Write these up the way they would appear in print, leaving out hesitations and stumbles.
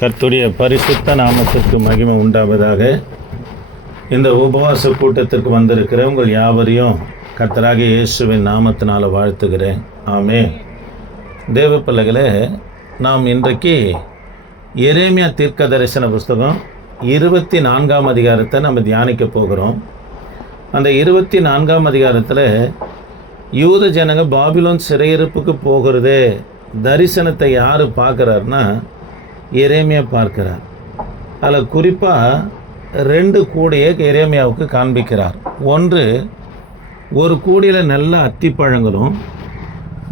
கர்த்தருடைய பரிசுத்த நாமத்திற்கு மகிமை உண்டாவதாக. இந்த உபவாச கூட்டத்திற்கு வந்திருக்கிற உங்கள் யாவரையும் கர்த்தராகிய இயேசுவின் நாமத்தினால் வாழ்த்துகிறேன். ஆமென். தேவ பிள்ளைகளே, நாம் இன்றைக்கு எரேமியா தீர்க்க தரிசன புஸ்தகம் 24ஆம் அதிகாரத்தை நம்ம தியானிக்க போகிறோம். அந்த 24ஆம் அதிகாரத்தில் யூத ஜனங்க பாபிலோன் சிறையிருப்புக்கு போகிறதே தரிசனத்தை யார் பார்க்குறாருன்னா எரேமியா பார்க்கிறார். அதில் குறிப்பாக 2 கூடையை எரேமியாவுக்கு காண்பிக்கிறார். ஒன்று, ஒரு கூடையில் நல்ல அத்திப்பழங்களும்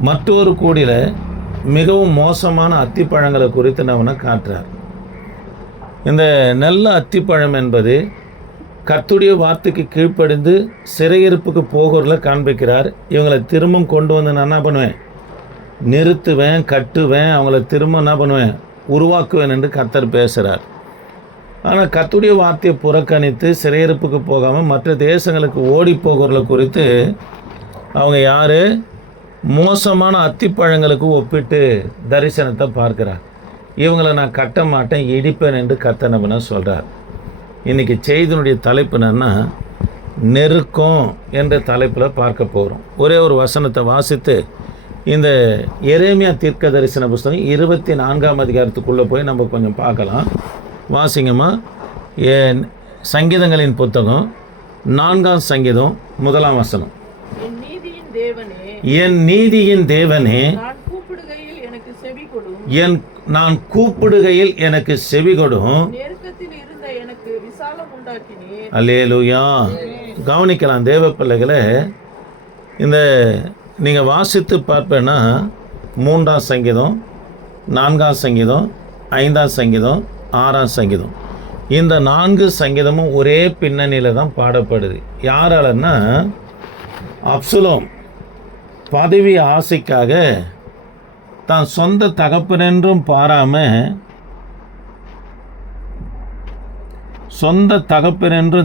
மற்றொரு கூடையில் மிகவும் மோசமான அத்திப்பழங்களை குறித்து நம்மனை காட்டுறார். இந்த நல்ல அத்திப்பழம் என்பது கர்த்தருடைய வார்த்தைக்கு கீழ்ப்படிந்து சிறையிருப்புக்கு போகிறதில் காண்பிக்கிறார். இவங்களை திரும்பவும் கொண்டு வந்து நான் என்ன பண்ணுவேன், நிறுத்துவேன், கட்டுவேன், அவங்கள திரும்ப என்ன பண்ணுவேன், உருவாக்குவேன் என்று கர்த்தர் பேசுகிறார். ஆனால் கர்த்தருடைய வார்த்தையை புறக்கணித்து சிறையிருப்புக்கு போகாமல் மற்ற தேசங்களுக்கு ஓடி போகிறத குறித்து அவங்க யார், மோசமான அத்திப்பழங்களுக்கு ஒப்பிட்டு தரிசனத்தை பார்க்கிறார். இவங்களை நான் கட்ட மாட்டேன், இடிப்பேன் என்று கர்த்தர் நம்ம சொல்கிறார். இன்றைக்கி செய்தியினுடைய தலைப்பு என்னன்னா, நெருக்கம் என்ற தலைப்பில் பார்க்க போகிறோம். ஒரே ஒரு வசனத்தை வாசித்து இந்த எரேமியா தீர்க்க தரிசன புஸ்தகம் 24ஆம் அதிகாரத்துக்குள்ளே போய் நம்ம கொஞ்சம் பார்க்கலாம். வாசிங்கம்மா. சங்கீதங்களின் புத்தகம் 4ஆம் சங்கீதம் 1ஆம் வசனம். என் நீதியின் தேவனே, நான் கூப்பிடுகையில் எனக்கு செவி கொடும். அல்லேலூயா. கவனிக்கலாம் தேவ பிள்ளைகளை. இந்த நீங்கள் வாசித்து பார்ப்பேன்னா 3ஆம் சங்கீதம், 4ஆம் சங்கீதம், 5ஆம் சங்கீதம், 6ஆம் சங்கீதம், இந்த 4 சங்கீதமும் ஒரே பின்னணியில் தான் பாடப்படுது. யாராலன்னா, அப்சலோம் பதவி ஆசைக்காக தான் சொந்த தகப்பனென்றும்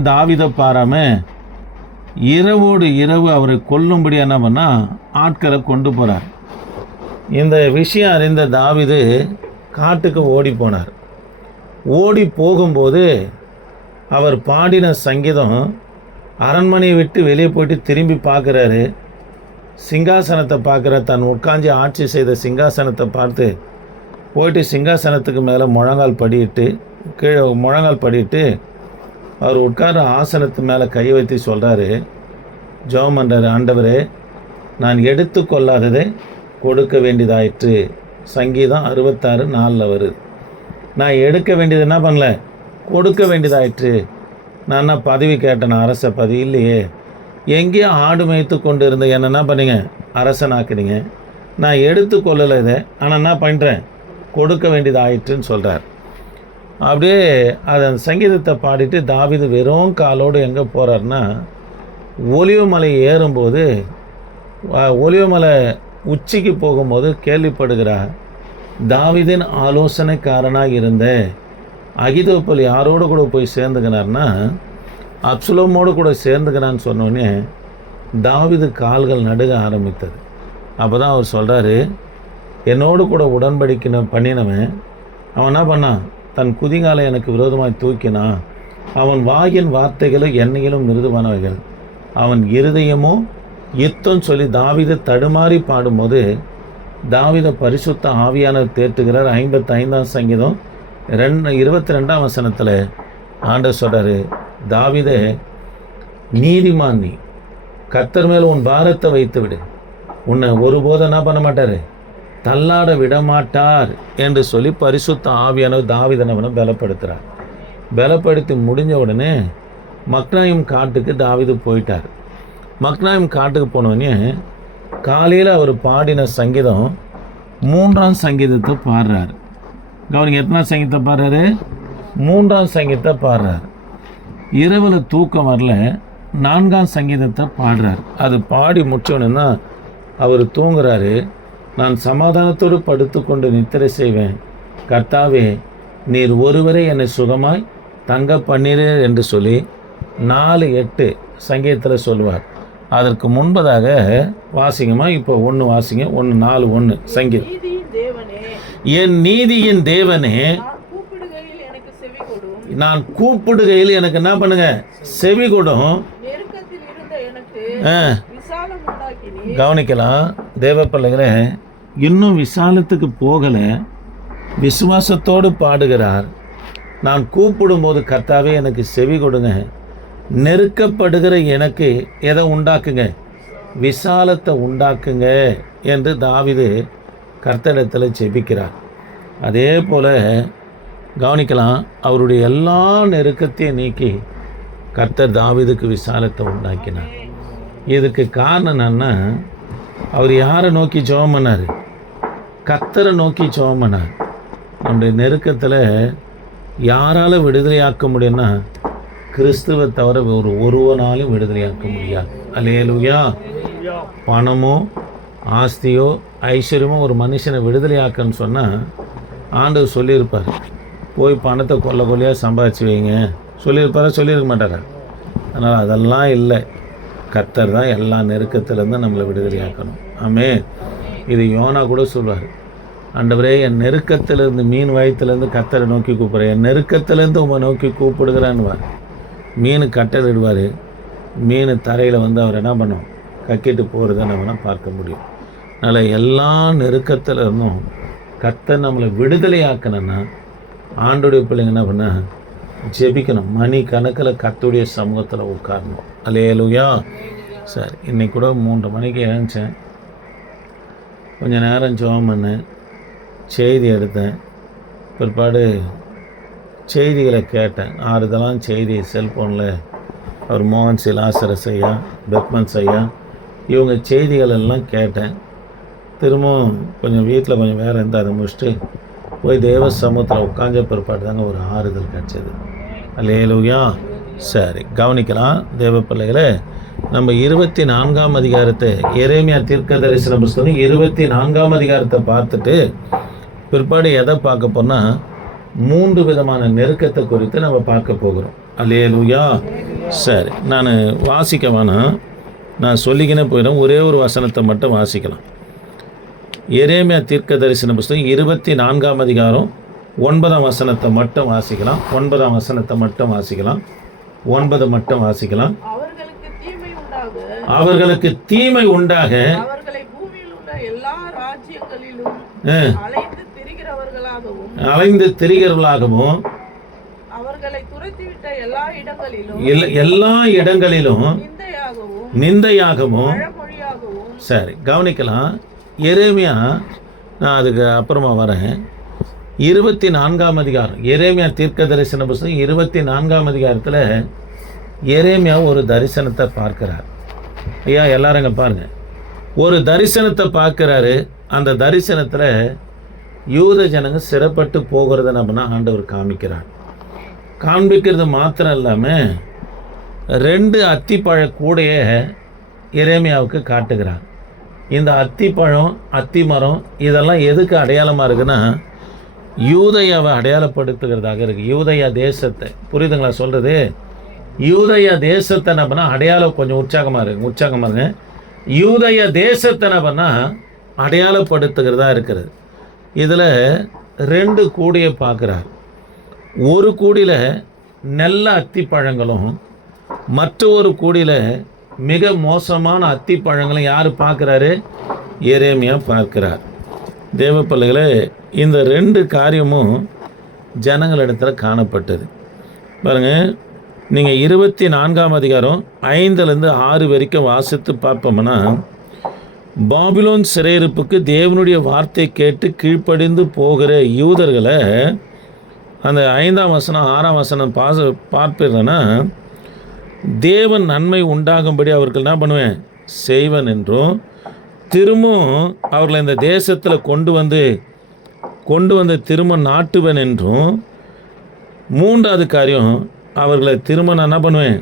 தாவீதை பாராமல் இரவோடு இரவு அவரை கொல்லும்படி என்ன பண்ணால் ஆட்களை கொண்டு போகிறார். இந்த விஷயம் அறிந்த தாவீது காட்டுக்கு ஓடி போனார். ஓடி போகும்போது அவர் பாடின சங்கீதம், அரண்மனையை விட்டு வெளியே போயிட்டு திரும்பி பார்க்குறாரு. சிங்காசனத்தை பார்க்குற, தன் உட்காந்து ஆட்சி செய்த சிங்காசனத்தை பார்த்து போயிட்டு சிங்காசனத்துக்கு மேலே முழங்கால் படிட்டு அவர் உட்கார ஆசனத்து மேலே கை வைத்து சொல்கிறாரு, ஜெபம் பண்ணுறாரு, ஆண்டவரே, நான் எடுத்து கொள்ளாததை கொடுக்க வேண்டியதாயிற்று. சங்கீதம் 66:4 வருது. நான் எடுக்க வேண்டியது என்ன பண்ணல, கொடுக்க வேண்டியதாயிற்று. நான் என்ன பதவி கேட்டேன், அரச பதவி இல்லையே. எங்கேயோ ஆடு மேய்த்து கொண்டு இருந்த என்ன பண்ணீங்க, அரசனாக்குறீங்க. நான் எடுத்து கொள்ளலை இதை, ஆனால் என்ன பண்ணுறேன், கொடுக்க வேண்டியதாயிற்றுன்னு சொல்கிறார். அப்படியே அதன் சங்கீதத்தை பாடிட்டு தாவீது வெறும் காலோடு எங்கே போகிறார்னா, ஒலிவமலை ஏறும்போது, ஒலிவமலை உச்சிக்கு போகும்போது கேள்விப்படுகிறார், தாவீதின் ஆலோசனைக்காரனாக இருந்த அகிதோப்பல் யாரோடு கூட போய் சேர்ந்துக்கிறார்னா, அப்சலோமோடு கூட சேர்ந்துக்கிறான்னு சொன்னோடனே தாவீது கால்கள் நடுக ஆரம்பித்தது. அப்போ தான் அவர் சொல்கிறாரு, என்னோடு கூட உடன்படிக்கை பண்ணினவன் அவன் என்ன பண்ணான், தன் குதிகாலை எனக்கு விரோதமாய் தூக்கினான். அவன் வாயின் வார்த்தைகளும் எண்ணெயிலும் மிருதுவானவைகள், அவன் இருதயமோ யுத்தம் சொல்லி தாவீது தடுமாறி பாடும்போது தாவீதை பரிசுத்த ஆவியானவர் தேற்றுகிறார். 55ஆம் சங்கீதம் 22ஆம் வசனத்தில் ஆண்டவர் சொல்கிறாரு, தாவீதே, நீதிமான் நீ, கர்த்தர் மேல் உன் பாரத்தை வைத்து விடு, உன்னை ஒருபோதும் என்ன பண்ண மாட்டார், தள்ளாட விடமாட்டார் என்று சொல்லி பரிசுத்த ஆவியானவர் தாவீதனவனை பலப்படுத்துகிறார். பலப்படுத்தி முடிஞ்ச உடனே மக்னாயிம் காட்டுக்கு தாவீது போயிட்டார். மக்னாயிம் காட்டுக்கு போனோடனே காலையில் அவர் பாடின சங்கீதம் 3ஆம் சங்கீதத்தை பாடுறார். கவனிங்க, எத்தனை சங்கீதத்தை பாடுறாரு, 3ஆம் சங்கீதத்தை பாடுறார். இரவில் தூக்கம் வரல, 4ஆம் சங்கீதத்தை பாடுறார். அது பாடி முடிச்சோன்னா அவர் தூங்குறாரு. நான் சமாதானத்தோடு படுத்து கொண்டு நித்திரை செய்வேன், கர்த்தாவே, நீர் ஒருவரே என்னை சுகமாய் தங்க பண்ணீரீர் என்று சொல்லி 4:8 சங்கீதத்தில் சொல்லுவார். அதற்கு முன்பதாக வாசிங்கம்மா, இப்போ 1 வாசிங்க, 1:4:1 சங்கீதம். என் நீதியின் தேவனே, நான் கூப்பிடுகையில் எனக்கு என்ன பண்ணுங்க, செவி கொடும். கவனிக்கலாம் தேவ பிள்ளைகளே, இன்னும் விசாலத்துக்கு போகலை, விசுவாசத்தோடு பாடுகிறார். நான் கூப்பிடும்போது கர்த்தாவே எனக்கு செவி கொடுங்க. நெருக்கப்படுகிற எனக்கு எதை உண்டாக்குங்க, விசாலத்தை உண்டாக்குங்க என்று தாவீது கர்த்தரிடத்தில் ஜெபிக்கிறார். அதே போல் கவனிக்கலாம், அவருடைய எல்லா நெருக்கத்தையும் நீக்கி கர்த்தர் தாவீதுக்கு விசாலத்தை உண்டாக்கினார். இதுக்கு காரணம் என்னன்னா, அவர் யாரை நோக்கி ஜெபம் பண்ணார், கர்த்தரை நோக்கி ஜெபம் பண்ணார். நம்முடைய நெருக்கத்தில் யாரால் விடுதலையாக்க முடியும்னா, கிறிஸ்துவை தவிர ஒருவனாலும் விடுதலையாக்க முடியாது. அல்லேலூயா. பணமோ ஆஸ்தியோ ஐஸ்வர்யமோ ஒரு மனுஷனை விடுதலையாக்கன்னு சொன்னால் ஆண்டவர் சொல்லியிருப்பார், போய் பணத்தை கொள்ளையாக சம்பாதிச்சு வைங்க சொல்லியிருப்பாரா? சொல்லியிருக்க மாட்டாரா? அதனால் அதெல்லாம் இல்லை. கர்த்தர் தான் எல்லா நெருக்கத்திலேருந்து நம்மளை விடுதலையாக்கணும். ஆமென். இது யோனா கூட சொல்வார், ஆண்டவரே என் நெருக்கத்திலேருந்து, மீன் வயிற்றுலேருந்து கர்த்தரை நோக்கி கூப்பிட்றேன், என் நெருக்கத்திலேருந்து உங்களை நோக்கி கூப்பிடுகிறான்னுவார். மீன் கட்டளிடுவார், மீன் தரையில் வந்து அவர் என்ன பண்ணும், கக்கிட்டு போகிறத நம்மளால பார்க்க முடியும். அதனால் எல்லா நெருக்கத்தில் இருந்தும் கர்த்தர் நம்மளை விடுதலையாக்கணும்னா ஆண்டோடைய பிள்ளைங்க என்ன பண்ண, ஜெபிக்கணும். மணி கணக்கில் கர்த்தருடைய சமூகத்தில் உட்காரணும். அல்லேலூயா. சரி, இன்றைக்கி கூட 3 மணிக்கு எழுந்தேன், கொஞ்சம் நேரம் ஜெபம் பண்ணேன், செய்தி எடுத்தேன், பிற்பாடு செய்திகளை கேட்டேன். ஆறுதலான செய்தி செல்ஃபோனில் அவர் மோகன் லாசரஸ் ஐயா, பெத்மன்ஸ் ஐயா, இவங்க செய்திகள் எல்லாம் கேட்டேன். திரும்பவும் கொஞ்சம் வீட்டில் கொஞ்சம் வேறு இருந்தால் அதை முடிச்சுட்டு போய் தேவ சமூகத்தில் உட்காந்த பிற்பாடு தாங்க ஒரு ஆறுதல் கிடச்சிது. அல்லேலூயா. சரி, கவனிக்கலாம் தேவ பிள்ளைகளை. நம்ம 24ஆம் அதிகாரத்தை, எரேமியா தீர்க்கதரிசன புஸ்தகம் 24ஆம் அதிகாரத்தை பார்த்துட்டு பிற்பாடு எதை பார்க்க போனால் 3 விதமான நெருக்கத்தை குறித்து நம்ம பார்க்க போகிறோம். அல்லேலூயா. சரி, நான் வாசிக்க வேணாம், நான் சொல்லிக்கினே போயிடும். ஒரே ஒரு வசனத்தை மட்டும் வாசிக்கலாம். எரேமியா தீர்க்க தரிசன புஸ்தகம் 24ஆம் அதிகாரம் 9ஆம் வசனத்தை மட்டும் வாசிக்கலாம். 9ஆம் வசனத்தை மட்டும் வாசிக்கலாம். 9 மட்டும் வாசிக்கலாம். அவர்களுக்கு தீமை உண்டாக அலைந்து திரிகிறவர்களாகவும் எல்லா இடங்களிலும் நிந்தையாகவும். சரி, கவனிக்கலாம். எரேமியா, நான் அதுக்கு அப்புறமா வரேன். 24ஆம் அதிகாரம், எரேமியா தீர்க்க தரிசன புஸ்தகம் 24ஆம் அதிகாரத்தில் எரேமியா ஒரு தரிசனத்தை பார்க்கிறார். ஐயா எல்லாரும் இங்கே பாருங்கள், ஒரு தரிசனத்தை பார்க்குறாரு. அந்த தரிசனத்தில் யூத ஜனங்க சிறைப்பட்டு போகிறத நம்மனா ஆண்டவர் காமிக்கிறார். காண்பிக்கிறது மாத்திரம் இல்லாமல் 2 அத்திப்பழ கூடைய எரேமியாவுக்கு காட்டுகிறார். இந்த அத்திப்பழம், அத்தி மரம் இதெல்லாம் எதுக்கு அடையாளமாக இருக்குன்னா, யூதயாவை அடையாளப்படுத்துகிறதாக இருக்குது. யூதயா தேசத்தை, புரியுதுங்களா சொல்கிறது? யூதயா தேசத்தை என்ன பண்ணால் அடையாளம், கொஞ்சம் உற்சாகமாக இருங்க. யூதயா தேசத்தை என்ன பண்ணால் அடையாளப்படுத்துகிறதா இருக்கிறது. இதில் 2 கூடையை பார்க்குறார். ஒரு கூடையில் நல்ல அத்திப்பழங்களும், மற்ற ஒரு கூடையில் மிக மோசமான அத்திப்பழங்களும் யார் பார்க்குறாரு? எரேமியா பார்க்கிறார். தேவ பிள்ளைகளே, இந்த 2 காரியமும் ஜனங்களிடத்தில் காணப்பட்டது. பாருங்கள், நீங்கள் 24ஆம் அதிகாரம் 5லேருந்து 6 வரைக்கும் வாசித்து பார்ப்போம்னா, பாபிலோன் சிறையிருப்புக்கு தேவனுடைய வார்த்தை கேட்டு கீழ்ப்படிந்து போகிற யூதர்களை அந்த 5ஆம் வசனம் 6ஆம் வசனம் பார்ப்பீங்கன்னா, தேவன் நன்மை உண்டாகும்படி அவர்கள் என்ன பண்ணுவேன் செய்வன் என்றும், திரும்பவும் அவர்களை இந்த தேசத்தில் கொண்டு வந்து திரும்ப நாட்டுவன் என்றும், 3வது காரியம் அவர்களை திரும்ப நான் என்ன பண்ணுவேன்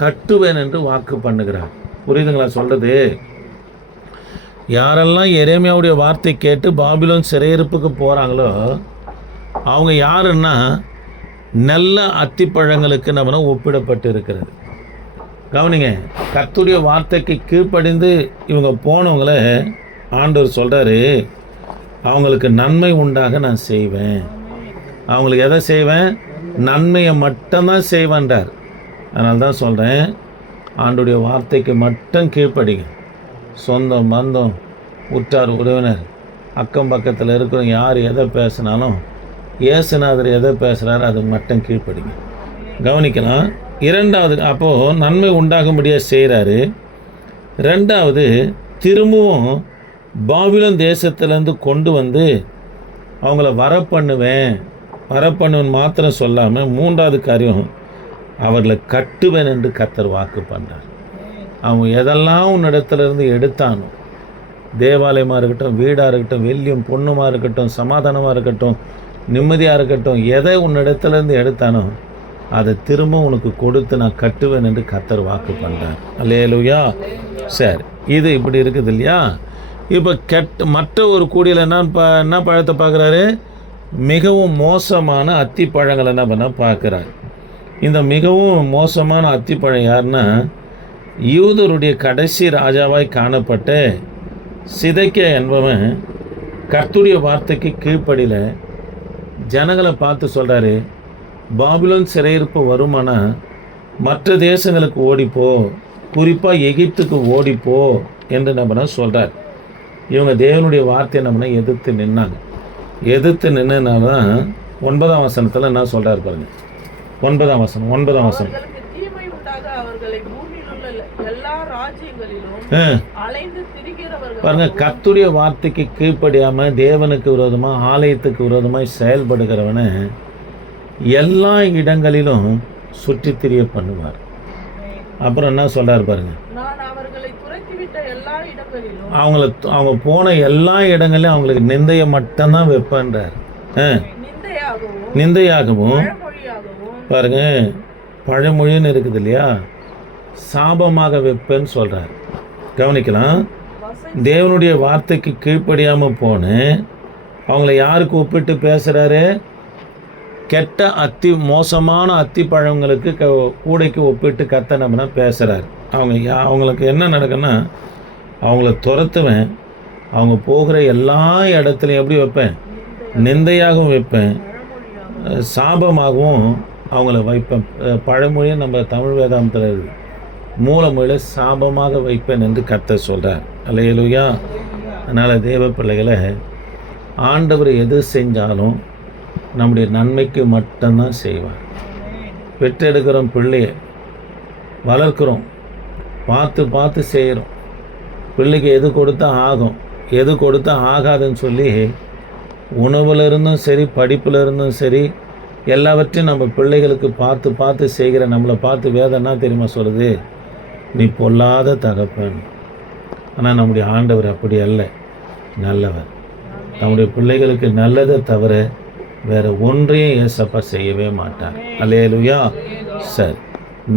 கட்டுவேன் என்று வாக்கு பண்ணுகிறார். புரியுதுங்களா சொல்கிறது? யாரெல்லாம் எரேமியாவுடைய வார்த்தை கேட்டு பாபிலோன் சிறையிருப்புக்கு போகிறாங்களோ அவங்க யாருன்னா நல்ல அத்திப்பழங்களுக்கு நம்ம ஒப்பிடப்பட்டு இருக்கிறது. கவனிங்க, கர்த்தருடைய வார்த்தைக்கு கீழ்ப்படிந்து இவங்க போனவங்கள ஆண்டவர் சொல்கிறாரு, அவங்களுக்கு நன்மை உண்டாக நான் செய்வேன். அவங்களுக்கு எதை செய்வேன்? நன்மையை மட்டும்தான் செய்வேன்றார். அதனால தான் சொல்கிறேன், ஆண்டுடைய வார்த்தைக்கு மட்டும் கீழ்ப்படிங்க. சொந்தம் பந்தம் உற்றார் உறவினர் அக்கம் பக்கத்தில் இருக்கிறவங்க யார் எதை பேசினாலும் இயேசுநாதர் எதை பேசுகிறாரு அது மட்டும் கீழ்ப்படிங்க. கவனிக்கலாம். இரண்டாவது, அப்போது நன்மை உண்டாகும்படியாக செய்கிறாரு. ரெண்டாவது, திரும்பவும் பாபிலோன் தேசத்துலேருந்து கொண்டு வந்து அவங்கள வரப்பண்ணுவேன் மாத்திரம் சொல்லாமல் மூன்றாவது காரியம், அவர்களை கட்டுவேன் என்று கர்த்தர் வாக்கு பண்ணுறார். அவங்க எதெல்லாம் உன்னிடத்துலேருந்து எடுத்தானோ, தேவாலயமாக இருக்கட்டும், வீடாக இருக்கட்டும், வெள்ளியும் பொண்ணுமாக இருக்கட்டும், சமாதானமாக இருக்கட்டும், நிம்மதியாக இருக்கட்டும், எதை உன்னிடத்துலேருந்து எடுத்தானோ அதை திரும்ப உனக்கு கொடுத்து நான் கட்டுவேன் என்று கர்த்தர் வாக்கு பண்ணுறார். அல்லேலூயா. சரி, இது இப்படி இருக்குது இல்லையா? இப்போ மற்ற ஒரு கூடியில் என்ன பழத்தை பார்க்குறாரு? மிகவும் மோசமான அத்திப்பழங்கள் என்ன பண்ண பார்க்குறாரு. இந்த மிகவும் மோசமான அத்திப்பழம் யாருன்னா, யூதருடைய கடைசி ராஜாவாய் காணப்பட்ட சிதேக்கியா என்பவன் கர்த்தருடைய வார்த்தைக்கு கீழ்ப்படியில் ஜனங்களை பார்த்து சொல்கிறாரு, பாபிலோன் சிறையிருப்பு வருமானா மற்ற தேசங்களுக்கு ஓடிப்போ, குறிப்பாக எகிப்துக்கு ஓடிப்போ என்று நம்ம சொல்கிறார். இவங்க தேவனுடைய வார்த்தையை நம்ம எதிர்த்து நின்னாங்க. எதிர்த்து நின்றுனால்தான் 9ஆம் வசனத்தில் என்ன சொல்கிறார் பாருங்க. 9ஆம் வசனம் பாருங்க. கர்த்தருடைய வார்த்தைக்கு கீழ்ப்படியாமல் தேவனுக்கு விரோதமாக ஆலயத்துக்கு விரோதமாக செயல்படுகிறவனை எல்லா இடங்களிலும் சுற்றி திரிய பண்ணுவார். அப்புறம் என்ன சொல்றாரு பாருங்க, அவங்க போன எல்லா இடங்களையும் அவங்களுக்கு நிந்தையை மட்டும்தான் வைப்பேன்றார். நிந்தையாகவும் பாருங்க, பழமொழின்னு இருக்குது இல்லையா, சாபமாக வைப்பேன்னு சொல்றார். கவனிக்கலாம். தேவனுடைய வார்த்தைக்கு கீழ்ப்படியாமல் போன்னு அவங்கள யாருக்கு ஒப்பிட்டு பேசுகிறாரு? கெட்ட மோசமான அத்தி பழங்களுக்கு கூடைக்கு ஒப்பிட்டு கத்தனம்னா பேசுகிறார். அவங்களுக்கு என்ன நடக்குன்னா, அவங்கள துரத்துவேன், அவங்க போகிற எல்லா இடத்துலையும் எப்படி வைப்பேன்? நிந்தையாகவும் வைப்பேன், சாபமாகவும் அவங்கள வைப்பேன். பழமொழியும் நம்ம தமிழ் வேதாந்தத்தில் இருக்குது, மூலமொழியில் சாபமாக வைப்பேன் என்று கர்த்தர் சொல்கிறார். அல்லேலூயா. அதனால் தேவ பிள்ளைகளை, ஆண்டவர் எது செஞ்சாலும் நம்முடைய நன்மைக்கு மட்டும்தான் செய்வார். பெற்றெடுக்கிறோம், பிள்ளையை வளர்க்குறோம், பார்த்து செய்கிறோம். பிள்ளைக்கு எது கொடுத்தா ஆகும், எது கொடுத்தா ஆகாதுன்னு சொல்லி உணவில் இருந்தும் சரி, படிப்பில் இருந்தும் சரி, எல்லாவற்றையும் நம்ம பிள்ளைகளுக்கு பார்த்து செய்கிற நம்மளை பார்த்து வேதனா தெரியுமா சொல்லுது? நீ பொல்லாத தகப்பன். ஆனால் நம்முடைய ஆண்டவர் அப்படி அல்ல, நல்லவர். நம்முடைய பிள்ளைகளுக்கு நல்லதை தவிர வேறு ஒன்றையும் ஏசப்பா செய்யவே மாட்டார். அல்லேலூயா. சரி,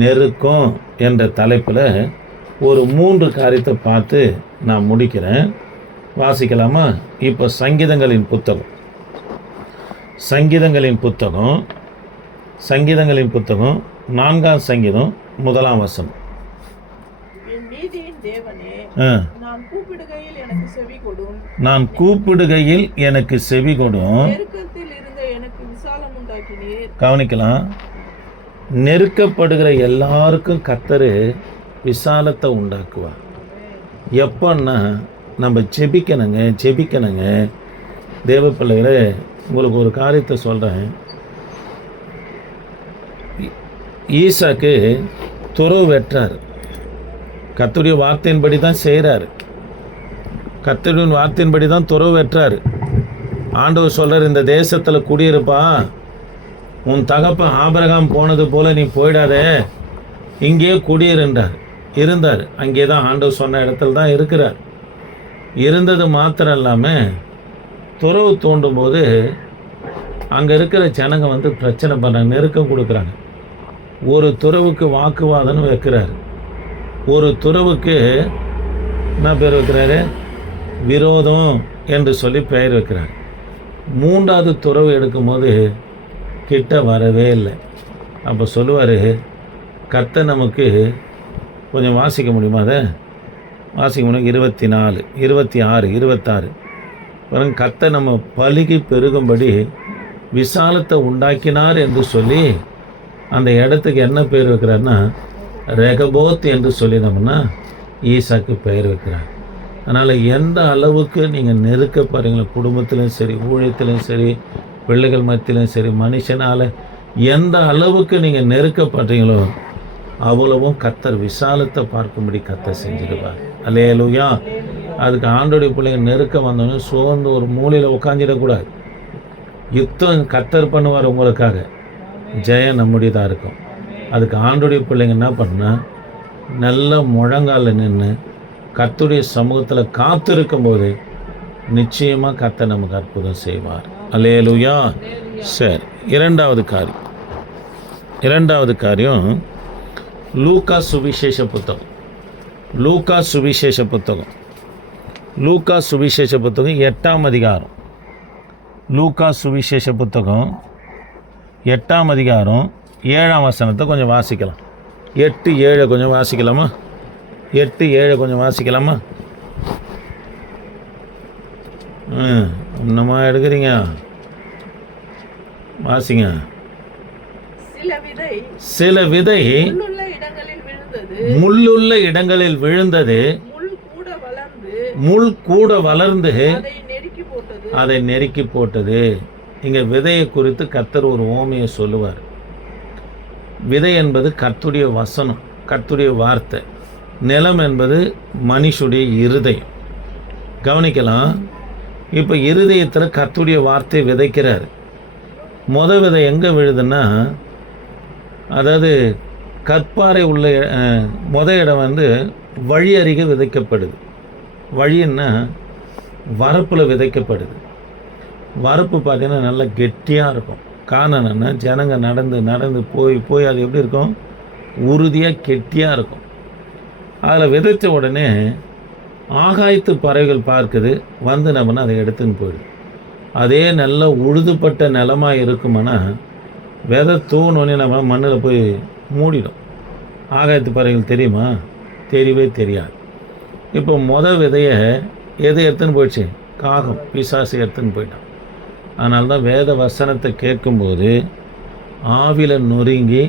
நெருக்கம் என்ற தலைப்பில் ஒரு 3 காரியத்தை பார்த்து நான் முடிக்கிறேன். வாசிக்கலாமா? இப்போ சங்கீதங்களின் புத்தகம் 4ஆம் சங்கீதம் 1ஆம் வசனம். நான் கூப்பிடுகையில் எனக்கு செவி கொடும். கவனிக்கலாம். நெருக்கப்படுகிற எல்லாருக்கும் கர்த்தர் விசாலத்தை உண்டாக்குவார். எப்பன்னா நம்ம ஜெபிக்கணுங்க. தேவ பிள்ளைகளே, உங்களுக்கு ஒரு காரியத்தை சொல்கிறேன். ஈசாக்கு துறவு வெட்டுறாரு, கர்த்தருடைய வார்த்தையின்படி தான் செய்கிறாரு. கர்த்தருடைய வார்த்தையின்படி தான் துறவு வெட்டுறாரு. ஆண்டவர் சொல்கிறார், இந்த தேசத்தில் குடியிருப்பா, உன் தகப்பன் ஆபிரகாம் போனது போல நீ போயிடாதே, இங்கேயே இருந்தார். அங்கே தான் ஆண்டவர் சொன்ன இடத்துல தான் இருக்கிறார். இருந்தது மாத்திரம் இல்லாமல் துறவு தோண்டும் போது அங்கே இருக்கிற ஜனங்க வந்து பிரச்சனை பண்ணுறாங்க, நெருக்கம் கொடுக்குறாங்க. ஒரு துறவுக்கு வாக்குவாதம்னு வைக்கிறார், ஒரு துறவுக்கு என்ன பேர் வைக்கிறாரு? விரோதம் என்று சொல்லி பெயர் வைக்கிறார். 3வது துறவு எடுக்கும்போது கிட்ட வரவே இல்லை. அப்போ சொல்லுவார், கர்த்தர் நமக்கு கொஞ்சம் வாசிக்க முடியுமா? அதை வாசிக்க முடியும். 24, 26, 26 பாருங்க. கர்த்தர் நம்ம பலுகி பெருகும்படி விசாலத்தை உண்டாக்கினார் என்று சொல்லி அந்த இடத்துக்கு என்ன பேர் வைக்கிறாருன்னா ரெகபோத் என்று சொல்லினோம்னா ஈசாக்கு பெயர் வைக்கிறார். அதனால் எந்த அளவுக்கு நீங்கள் நெருக்கப்படுறீங்களோ, குடும்பத்திலும் சரி, ஊழியத்திலும் சரி, பிள்ளைகள் மத்தியிலும் சரி, மனுஷனால் எந்த அளவுக்கு நீங்கள் நெருக்கப்படுறீங்களோ அவ்வளவும் கர்த்தர் விசாலத்தை பார்க்கும்படி கர்த்தர் செஞ்சிடுவார். அல்லேலூயா. அதுக்கு ஆண்டோடைய பிள்ளைங்க நெருக்கம் வந்தோன்னே சோர்ந்து ஒரு மூலையில் உட்காந்துடக்கூடாது. யுத்தம் கர்த்தர் பண்ணுவார் உங்களுக்காக, ஜெயம் நம்முடையதாக இருக்கும். அதுக்கு ஆண்டோடைய பிள்ளைங்க என்ன பண்ணால் நல்ல முழங்காலில் நின்று கர்த்தருடைய சமூகத்தில் காத்திருக்கும் போது நிச்சயமாக கர்த்தர் நமக்கு அற்புதம் செய்வார். அல்லேலூயா. சரி, இரண்டாவது காரியம் லூக்கா சுவிசேஷ புத்தகம். லூக்கா சுவிசேஷ புத்தகம் 8ஆம் அதிகாரம். லூக்கா சுவிசேஷ புத்தகம் 8ஆம் அதிகாரம் 7ஆம் வசனத்தை கொஞ்சம் வாசிக்கலாம். 8:7 கொஞ்சம் வாசிக்கலாமா? 8:7 கொஞ்சம் வாசிக்கலாமா? என்னம்மா எடுக்கிறீங்க? வாசிங்க. சில விதை முள்ளுள்ள இடங்களில் விழுந்தது, முள் கூட வளர்ந்து அதை நெருக்கி போட்டது. இங்கே விதையை குறித்து கர்த்தர் ஒரு ஓமையை சொல்லுவார். விதை என்பது கர்த்தருடைய வசனம், கர்த்தருடைய வார்த்தை. நிலம் என்பது மனுஷுடைய இருதயம். கவனிக்கலாம். இப்போ இருதயத்தில் கர்த்தருடைய வார்த்தை விதைக்கிறார். விதை எங்கே விழுதுன்னா, அதாவது கற்பாறை உள்ள இடம் வழி அருகே விதைக்கப்படுது. வழின்னா வரப்பில் விதைக்கப்படுது. வரப்பு பார்த்திங்கன்னா நல்லா கெட்டியாக இருக்கும். காரணம் என்னென்னா, ஜனங்க நடந்து போய் அது எப்படி இருக்கும்? உறுதியாக கெட்டியாக இருக்கும். அதில் விதைத்த உடனே ஆகாயத்து பறவைகள் பார்க்குது, நம்மனா அதை எடுத்துன்னு போயிடுது. அதே நல்ல உழுதுபட்ட நிலமாக இருக்குமானா விதை தூணோடனே நம்ம மண்ணில் போய் மூடிடும். ஆகாயத்து பறவைகள் தெரியுமா? தெரியவே தெரியாது. இப்போ விதையை எது எடுத்துன்னு போயிடுச்சு? காகம், பிசாசு எடுத்துன்னு போயிட்டான். அதனால தான் வேத வசனத்தை கேட்கும்போது ஆவில நொறுங்கி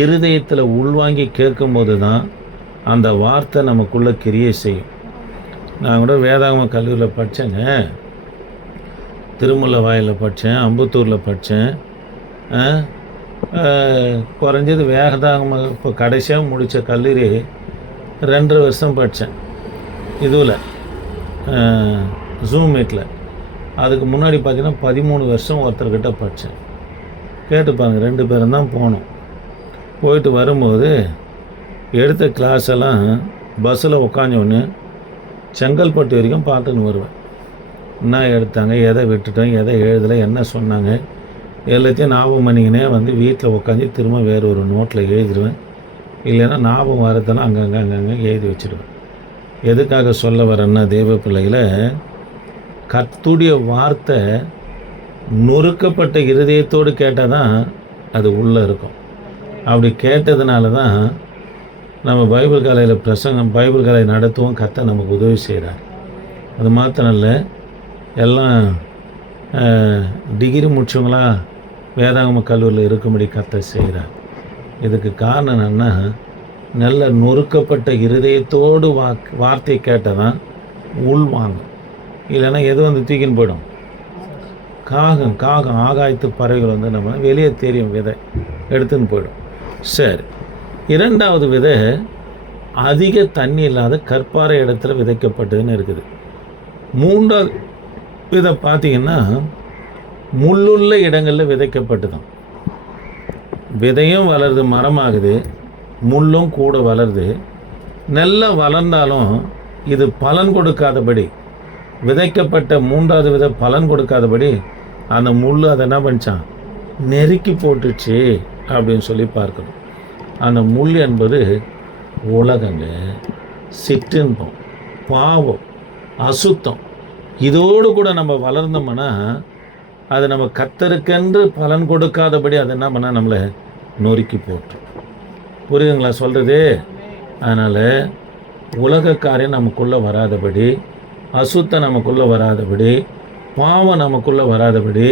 இருதயத்தில் உள்வாங்கி கேட்கும்போது தான் அந்த வார்த்தை நமக்குள்ளே கிரியை செய்யும். நான் கூட வேதாகம கல்லூரியில் படித்தேங்க. திருமலை வாயில் படித்தேன், அம்பத்தூரில் படித்தேன். குறைஞ்சது வேதாகம இப்போ கடைசியாக முடித்த கல்லூரி 2.5 வருஷம் படித்தேன். இதுவில் ஜூம் மீட்டில். அதுக்கு முன்னாடி பார்த்திங்கன்னா 13 வருஷம் ஒருத்தர்கிட்ட படித்தேன். கேட்டுப்பாங்க, 2 பேரும் தான் போனோம். போயிட்டு வரும்போது எடுத்த கிளாஸ் எல்லாம் பஸ்ஸில் உட்காந்தோடனே செங்கல்பட்டு வரைக்கும் பார்த்துன்னு வருவேன். என்ன எடுத்தாங்க, எதை விட்டுட்டோம், எதை எழுதலை, என்ன சொன்னாங்க, எல்லாத்தையும் ஞாபகம் பண்ணிக்கினே வீட்டில் உட்காந்து திரும்ப வேறு ஒரு நோட்டில் எழுதிடுவேன். இல்லைன்னா ஞாபகம் வரதெல்லாம் அங்கங்கே எழுதி வச்சுடுவேன். எதுக்காக சொல்ல வரேன்னா, தேவ பிள்ளைகளை, கர்த்தருடைய வார்த்தை நொறுக்கப்பட்ட இருதயத்தோடு கேட்டால் தான் அது உள்ளே இருக்கும். அப்படி கேட்டதுனால தான் நம்ம பைபிள் காலை நடத்துவோம். கர்த்தர் நமக்கு உதவி செய்கிறார். அது மாத்திரம் இல்லை, எல்லாம் டிகிரி முடிச்சவங்களாம் வேதாகம கல்லூரியில் இருக்கும்படி கர்த்தர் செய்கிறார். இதுக்கு காரணம் என்னென்னா, நல்ல நொறுக்கப்பட்ட இருதயத்தோடு வார்த்தை கேட்டால் தான் உள்வாங்கும். இல்லைன்னா எது தூக்கின்னு போயிடும். காகம் ஆகாயத்து பறவைகள் நம்ம வெளியே தெரியும், விதை எடுத்துன்னு போயிடும். சரி, இரண்டாவது விதை அதிக தண்ணி இல்லாத கற்பாறை இடத்துல விதைக்கப்பட்டதுன்னு இருக்குது. மூன்றாவது விதை பார்த்திங்கன்னா முள்ளுள்ள இடங்களில் விதைக்கப்பட்டு தான். விதையும் வளருது, மரமாகுது, முள்ளும் கூட வளருது. நல்லா வளர்ந்தாலும் இது பலன் கொடுக்காதபடி, விதைக்கப்பட்ட மூன்றாவது விதை பலன் கொடுக்காதபடி அந்த முள் அதை என்ன பண்ணிச்சான்? நெருக்கி போட்டுச்சு அப்படின்னு சொல்லி பார்க்கணும். அந்த முள் என்பது உலகங்க, சிற்றின்பம், பாவம், அசுத்தம். இதோடு கூட நம்ம வளர்ந்தோம்னா அது நம்ம கர்த்தருக்கென்று பலன் கொடுக்காதபடி அது என்ன பண்ணால் நம்மளை நொறுக்கி போட்டோம். புரியுதுங்களா சொல்கிறது? அதனால் உலக காரியம் நமக்குள்ளே வராதபடி, அசுத்தம் நமக்குள்ளே வராதபடி, பாவம் நமக்குள்ளே வராதபடி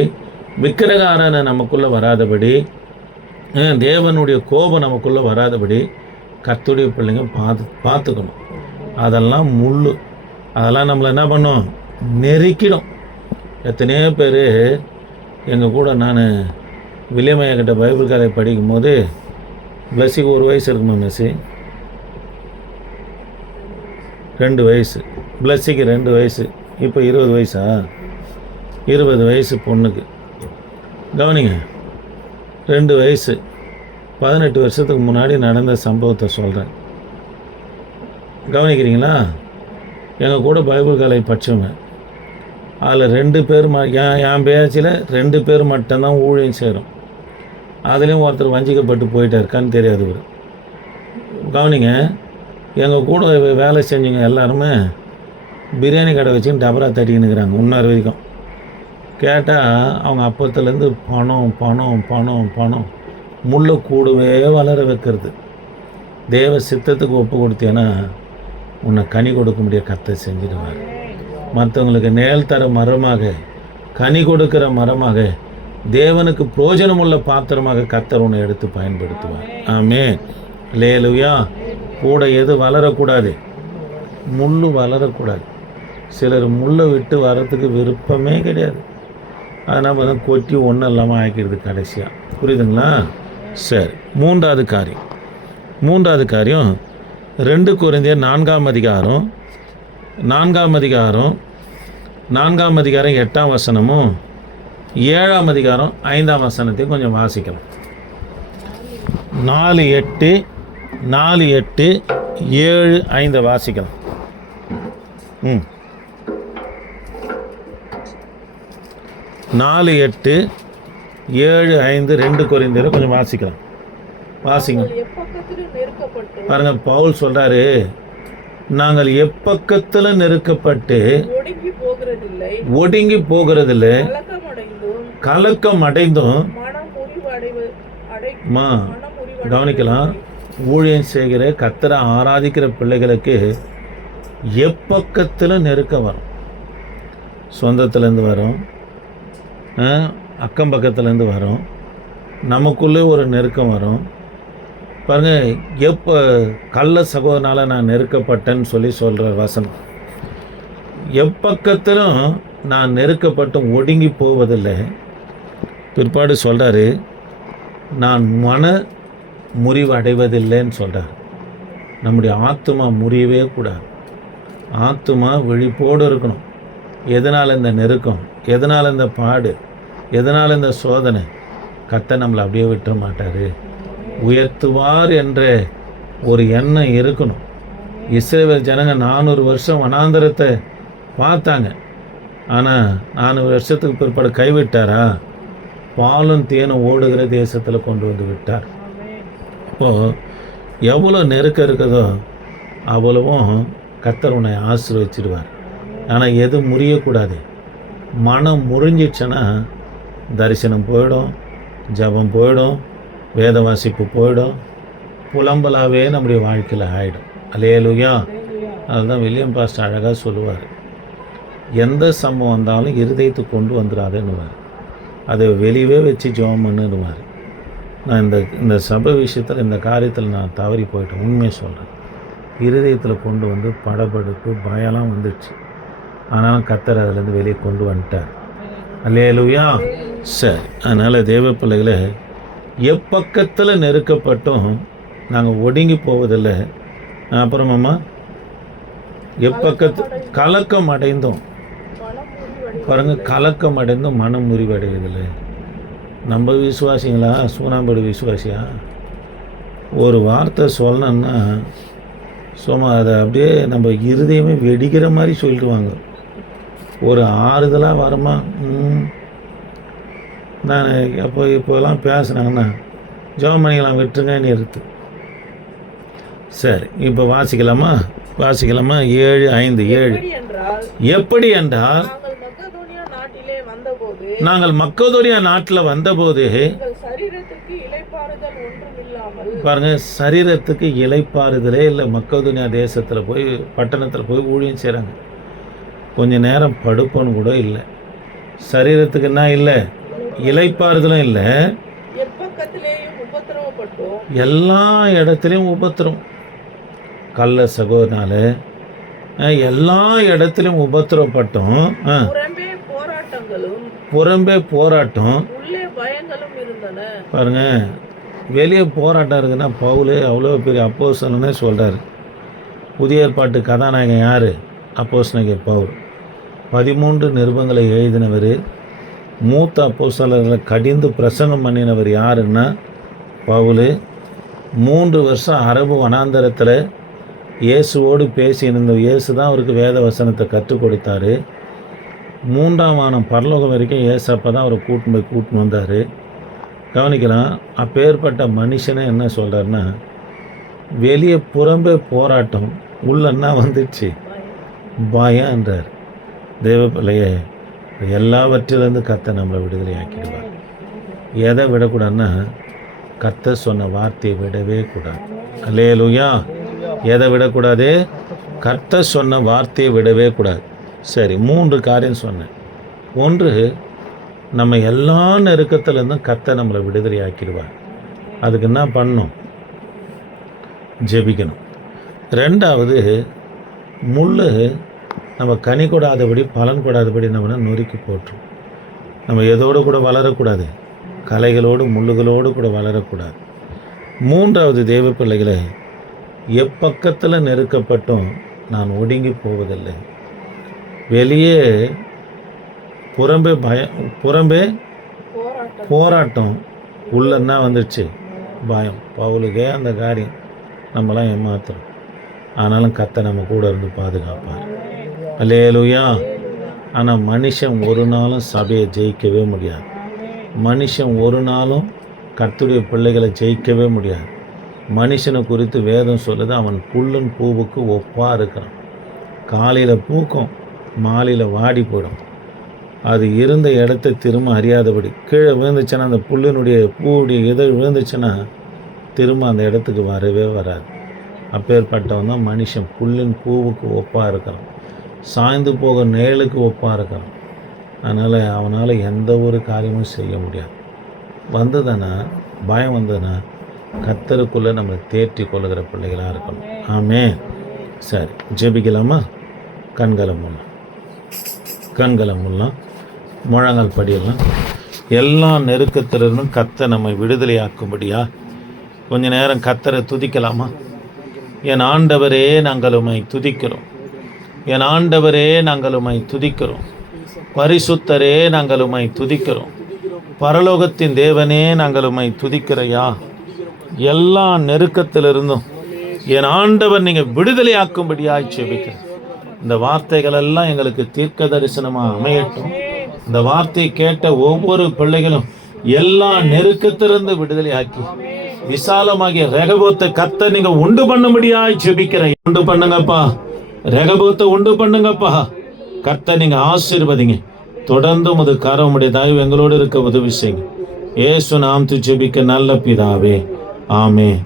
விக்கிரகாரனை நமக்குள்ளே வராதபடி, தேவனுடைய கோபம் நமக்குள்ளே வராதபடி கர்த்தருடைய பிள்ளைங்க பார்த்துக்கணும். அதெல்லாம் முள், அதெல்லாம் நம்மளை என்ன பண்ணும், நெருக்கிடும். எத்தனையோ பேர் எங்கள் கூட நான் வில்லியமையா கிட்ட பைபிள் கதை படிக்கும் போது, பிளஸிக்கு 1 வயசு இருக்குமா மெஸ்ஸி, 2 வயசு, பிளஸிக்கு 2 வயசு, இப்போ 20 வயசா, 20 வயசு பொண்ணுக்கு. கவனிங்க, 2 வயசு, 18 வருஷத்துக்கு முன்னாடி நடந்த சம்பவத்தை சொல்கிறேன். கவனிக்கிறீங்களா? எங்கள் கூட பைபிள் கலை படித்தவங்க, அதில் 2 பேர் என் பேச்சில் 2 பேர் மட்டும்தான் ஊழியம் சேரும். அதுலேயும் ஒருத்தர் வஞ்சிக்கப்பட்டு போயிட்டார், கண் தெரியாதவர். கவனிங்க, எங்கள் கூட வேலை செஞ்சவங்க எல்லாருமே பிரியாணி கடை வச்சுன்னு டபரா தட்டிக்கின்னு இருக்கிறாங்க இன்னொரு வரைக்கும். கேட்டால் அவங்க அப்பத்துலேருந்து பணம் பணம் பணம் பணம் முள்ளை கூடவே வளர வைக்கிறது. தேவ சித்தத்துக்கு ஒப்பு கொடுத்தேன்னா உன்னை கனி கொடுக்க முடிய கர்த்தர் செஞ்சிடுவார். மற்றவங்களுக்கு நேல் தர மரமாக, கனி கொடுக்கிற மரமாக, தேவனுக்கு பிரயோஜனமுள்ள பாத்திரமாக கர்த்தர் உன்னை எடுத்து பயன்படுத்துவார். ஆமென். அல்லேலூயா. கூட எது வளரக்கூடாது, முள் வளரக்கூடாது. சிலர் முள்ளை விட்டு வரத்துக்கு விருப்பமே கிடையாது. அதை நம்ம தான் கொட்டி ஒன்றும் இல்லாமல் ஆக்கிடுது கடைசியாக. புரியுதுங்களா? சரி, மூன்றாவது காரியம் 2 கொரிந்தியர் 4ஆம் அதிகாரம் 8ஆம் வசனமும் 7ஆம் அதிகாரம் 5ஆம் வசனத்தையும் கொஞ்சம் வாசிக்கலாம். 4:8, 7:5 வாசிக்கலாம். 4:8, 7:5 2 கொரிந்தியரை கொஞ்சம் வாசிக்கலாம். வாசிங்க பாருங்க. பவுல் சொல்றாரு, நாங்கள் எப்பக்கத்தில் நெருக்கப்பட்டு ஒடுங்கி போகிறதில்லை, கலக்கம் அடைந்தும். கவனிக்கலாம், ஊழியம் செய்கிற கர்த்தரை ஆராதிக்கிற பிள்ளைகளுக்கு எப்பக்கத்தில் நெருக்கம் வரும். சொந்தத்துலேருந்து வரும், அக்கம் பக்கத்துலேருந்து வரும், நமக்குள்ளே ஒரு நெருக்கம் வரும். பாருங்கள், எப்போ கள்ள சகோதரனால் நான் நெருக்கப்பட்டேன்னு சொல்கிற வசனம். எப்பக்கத்திலும் நான் நெருக்கப்பட்டும் ஒடுங்கி போவதில்லை. பிற்பாடு சொல்கிறாரு, நான் மன முறிவு அடைவதில்லைன்னு சொல்கிறார். நம்முடைய ஆத்துமா முறியவே கூடாது. ஆத்துமா விழிப்போடு இருக்கணும். எதனால் இந்த நெருக்கம், எதனால் இந்த பாடு, எதனால் இந்த சோதனை? கர்த்தர் நம்மளை அப்படியே விட்டுற மாட்டார், உயர்த்துவார் என்ற ஒரு எண்ணம் இருக்கணும். இஸ்ரவேல் ஜனங்க 400 வருஷம் வனாந்தரத்தை பார்த்தாங்க. ஆனால் 400 வருஷத்துக்கு பிற்பாடு கைவிட்டாரா? பாலும் தேனும் ஓடுகிற தேசத்தில் கொண்டு வந்து விட்டார். அப்போது எவ்வளோ நெருக்கம் இருக்குதோ அவ்வளவும் கர்த்தர் உன்னை ஆசீர்வதிச்சிடுவார். ஆனால் எது முறியக்கூடாது. மனம் முறிஞ்சிடுச்சுன்னா தரிசனம் போயிடும், ஜபம் போயிடும், வேத வாசிப்பு போயிடும், புலம்பலாகவே நம்முடைய வாழ்க்கையில் ஆகிடும். அல்லேலூயா. அதுதான் வில்லியம் பாஸ்டர் அழகாக சொல்லுவார், எந்த சம்பவம் வந்தாலும் இருதயத்தை கொண்டு வந்துடாதுன்னுவார், அதை வெளியே வச்சு ஜெபம் பண்ணுவார். நான் இந்த சபை விஷயத்தில், இந்த காரியத்தில் நான் தவறி போயிட்டேன். உண்மையை சொல்கிறேன், இருதயத்தில் கொண்டு வந்து படபடுப்பு பயம்லாம் வந்துடுச்சு. ஆனாலும் கர்த்தர் அதிலேருந்து வெளியே கொண்டு வந்துட்டார். அல்லேலூயா. சரி, அதனால் தேவ பிள்ளைகளை எப்பக்கத்தில் நெருக்கப்பட்டும் நாங்கள் ஒடுங்கி போவதில்லை. அப்புறமாம்மா எப்பக்கத்து கலக்கம் அடைந்தோம். பாருங்கள், கலக்கம் அடைந்தும் மனம் முறிவடைவதில்லை. நம்ம விசுவாசிங்களா, சூனாம்படி விசுவாசியா? ஒரு வார்த்தை சொல்லணுன்னா சும்மா அதை அப்படியே நம்ம இருதயமே வெடிக்கிற மாதிரி சொல்லிடுவாங்க. ஒரு ஆறுதலாக வரமா? நான் இப்போலாம் பேசுனாங்கன்னா ஜெபம் பண்ணிக்கலாம், விட்டுருங்க நிறுத்து. சரி, இப்போ வாசிக்கலாமா? 7:5. எப்படி என்றால், நாங்கள் மக்கதோனியா நாட்டில் வந்தபோது பாருங்க, சரீரத்துக்கு இளைப்பாறுதலே இல்லை. மக்கதோனியா தேசத்தில் போய், பட்டணத்தில் போய் ஊழியம் செய்கிறாங்க. கொஞ்சம் நேரம் படுப்போன்னு கூட இல்லை. சரீரத்துக்கு என்ன இல்லை? இளைப்பாறுதலும் இல்லை, எப்பக்கத்திலேயும் உபத்திரவப்பட்டோம். எல்லா இடத்துலையும் உபத்திரம். கள்ள சகோதரனால எல்லா இடத்துலையும் உபத்திரப்பட்டோம். புறம்பே போராட்டங்களும் புறம்பே போராட்டம். உள்ளே பயங்களும் இருந்தன. பாருங்க, வெளியே போராட்டம் இருக்குன்னா பவுல் அவ்வளோ பெரிய அப்போஸ்தலனே சொல்கிறார். புதிய ஏற்பாட்டு கதாநாயகன் யார்? அப்போஸ்தலனாகிய பவுல். 13 நிருபங்களை எழுதினவர். மூத்த அப்போஸ்தலர்களை கடிந்து பிரசங்கம் பண்ணினவர் யாருன்னா பவுல். 3 வருஷம் அரபு வனாந்தரத்தில் இயேசுவோடு பேசியிருந்த இயேசு தான் அவருக்கு வேத வசனத்தை கற்றுக் கொடுத்தாரு. 3ஆம் வானம் பரலோகம் வரைக்கும் இயேசு அப்போ தான் அவரை கூட்டின்னு வந்தார். கவனிக்கலாம், அப்பேற்பட்ட மனுஷனே என்ன சொல்கிறாருன்னா, வெளியே புறம்பே போராட்டம், உள்ளன்னா வந்துடுச்சு பயன்றார். தேவ பிள்ளையே, எல்லாவற்றிலிருந்து கர்த்தர் நம்மளை விடுதலை ஆக்கிடுவார். எதை விடக்கூடாதுன்னா கர்த்தர் சொன்ன வார்த்தையை விடவே கூடாது. அல்லேலூயா. எதை விடக்கூடாது? கர்த்தர் சொன்ன வார்த்தையை விடவே கூடாது. சரி, 3 காரியம் சொன்னேன். ஒன்று, நம்ம எல்லா நெருக்கத்திலேருந்தும் கர்த்தர் நம்மளை விடுதலை ஆக்கிடுவார். அதுக்கு என்ன பண்ணணும்? ஜெபிக்கணும். 2வது, முள் நம்ம கனி கொடாதபடி பலன் கொடாதபடி நம்மளை நொறுக்கி போட்டுரும். நம்ம எதோடு கூட வளரக்கூடாது, கலைகளோடு முள்ளுகளோடு கூட வளரக்கூடாது. 3வது, தேவ பிள்ளைகளை, எப்பக்கத்தில் நெருக்கப்பட்டும் நான் ஒடுங்கி போவதில்லை. வெளியே புறம்பே போராட்டம், உள்ளன்னா வந்துடுச்சு பயம். பவுலுக்கே அந்த காரியம் நம்மளாம் ஏமாத்துறோம். ஆனாலும் கர்த்தர் நம்ம கூட இருந்து பாதுகாப்பார். அல்லேலூயா. ஆனால் மனுஷன் ஒரு நாளும் சபையை ஜெயிக்கவே முடியாது. மனுஷன் ஒரு நாளும் கர்த்தருடைய பிள்ளைகளை ஜெயிக்கவே முடியாது. மனுஷனை குறித்து வேதம் சொல்லுது, அவன் புல்லுன் பூவுக்கு ஒப்பாக இருக்கிறான். காலையில் பூக்கும், மாலையில் வாடி போயிடும். அது இருந்த இடத்த திரும்ப அறியாதபடி கீழே விழுந்துச்சுன்னா, அந்த புல்லினுடைய பூவுடைய இதழ் விழுந்துச்சுன்னா திரும்ப அந்த இடத்துக்கு வரவே வராது. அப்பேற்பட்டவன் தான் மனுஷன். புல்லின் பூவுக்கு ஒப்பாக இருக்கிறான், சாய்ந்து போக நிழலுக்கு ஒப்பாக இருக்கிறான். அதனால் அவனால் எந்த ஒரு காரியமும் செய்ய முடியாது. வந்ததுன்னா பயம் வந்ததுன்னா கர்த்தருக்குள்ளே நம்மளை தேற்றி கொள்ளுகிற பிள்ளைகளாக இருக்கணும். ஆமென். சரி, ஜெபிக்கலாமா? கண்களை மூடலாம், முழங்கால் படியெல்லாம். எல்லா நெருக்கத்திலிருந்தும் கர்த்தர் நம்மை விடுதலையாக்கும்படியா கொஞ்ச நேரம் கர்த்தரை துதிக்கலாமா? என் ஆண்டவரே, நாங்கள் உம்மை துதிக்கிறோம். என் ஆண்டவரே, நாங்கள் உம்மை துதிக்கிறோம். பரிசுத்தரே, நாங்கள் உம்மை துதிக்கிறோம். பரலோகத்தின் தேவனே, நாங்கள் உம்மை துதிக்கிறையா. எல்லா நெருக்கத்திலிருந்தும் என் ஆண்டவர் நீங்கள் விடுதலையாக்கும்படியாய் ஜெபிக்கிறேன். இந்த வார்த்தைகள் எல்லாம் எங்களுக்கு தீர்க்க தரிசனமாக அமையட்டும். இந்த வார்த்தையை கேட்ட ஒவ்வொரு பிள்ளைகளும் எல்லா நெருக்கத்திலிருந்து விடுதலையாக்கி விசாலமாகிய ரெகபோத்தை கர்த்தர் நீங்க உண்டு பண்ணும்படியாய் ஜெபிக்கிறேன். உண்டு பண்ணுங்கப்பா, ரெகபோத்தை உண்டு பண்ணுங்கப்பா. கர்த்தர் நீங்க ஆசீர்வதிங்க. தொடர்ந்து உமது கரம், உம்முடைய தயவு எங்களோடு இருக்க உதவி செய்யுங்க. இயேசு நாமத்தில் ஜெபிக்க நல்ல பிதாவே, ஆமென்.